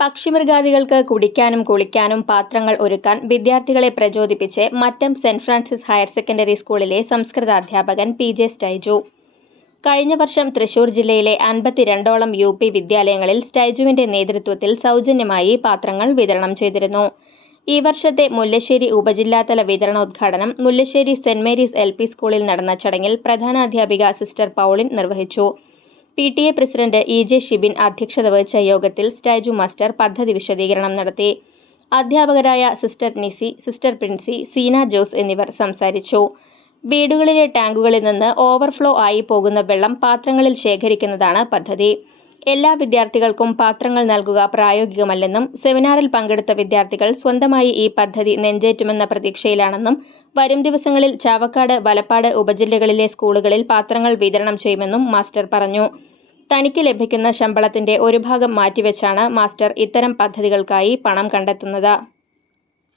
പക്ഷിമൃഗാദികൾക്ക് കുടിക്കാനും കുളിക്കാനും പാത്രങ്ങൾ ഒരുക്കാൻ വിദ്യാർത്ഥികളെ പ്രചോദിപ്പിച്ച് മറ്റം സെന്റ് ഫ്രാൻസിസ് ഹയർ സെക്കൻഡറി സ്കൂളിലെ സംസ്കൃതാധ്യാപകൻ പി.ജെ. സ്റ്റൈജു. കഴിഞ്ഞ വർഷം തൃശൂർ ജില്ലയിലെ 52ഓളം യു.പി. വിദ്യാലയങ്ങളിൽ സ്റ്റൈജുവിന്റെ നേതൃത്വത്തിൽ സൗജന്യമായി പാത്രങ്ങൾ വിതരണം ചെയ്തിരുന്നു. ഈ വർഷത്തെ മുല്ലശ്ശേരി ഉപജില്ലാതല വിതരണോദ്ഘാടനം മുല്ലശ്ശേരി സെന്റ് മേരീസ് എൽ.പി. സ്കൂളിൽ നടന്ന ചടങ്ങിൽ പ്രധാനാധ്യാപിക സിസ്റ്റർ പൗളിൻ നിർവഹിച്ചു. PTA president E.J. ഷിബിൻ അധ്യക്ഷത വഹിച്ച യോഗത്തിൽ സ്റ്റൈജു മാസ്റ്റർ പദ്ധതി വിശദീകരണം നടത്തി. അധ്യാപകരായ സിസ്റ്റർ നിസി, സിസ്റ്റർ പ്രിൻസി, സീന ജോസ് എന്നിവർ സംസാരിച്ചു. വീടുകളിലെ ടാങ്കുകളിൽ നിന്ന് ഓവർഫ്ലോ ആയി പോകുന്ന വെള്ളം പാത്രങ്ങളിൽ ശേഖരിക്കുന്നതാണ് പദ്ധതി. എല്ലാ വിദ്യാർത്ഥികൾക്കും പാത്രങ്ങൾ നൽകുക പ്രായോഗികമല്ലെന്നും സെമിനാറിൽ പങ്കെടുത്ത വിദ്യാർത്ഥികൾ സ്വന്തമായി ഈ പദ്ധതി നെഞ്ചേറ്റുമെന്ന പ്രതീക്ഷയിലാണെന്നും വരും ദിവസങ്ങളിൽ ചാവക്കാട്, വലപ്പാട് ഉപജില്ലകളിലെ സ്കൂളുകളിൽ പാത്രങ്ങൾ വിതരണം ചെയ്യുമെന്നും മാസ്റ്റർ പറഞ്ഞു. തനിക്ക് ലഭിക്കുന്ന ശമ്പളത്തിന്റെ ഒരു ഭാഗം മാറ്റിവെച്ചാണ് മാസ്റ്റർ ഇത്തരം പദ്ധതികൾക്കായി പണം കണ്ടെത്തുന്നത്.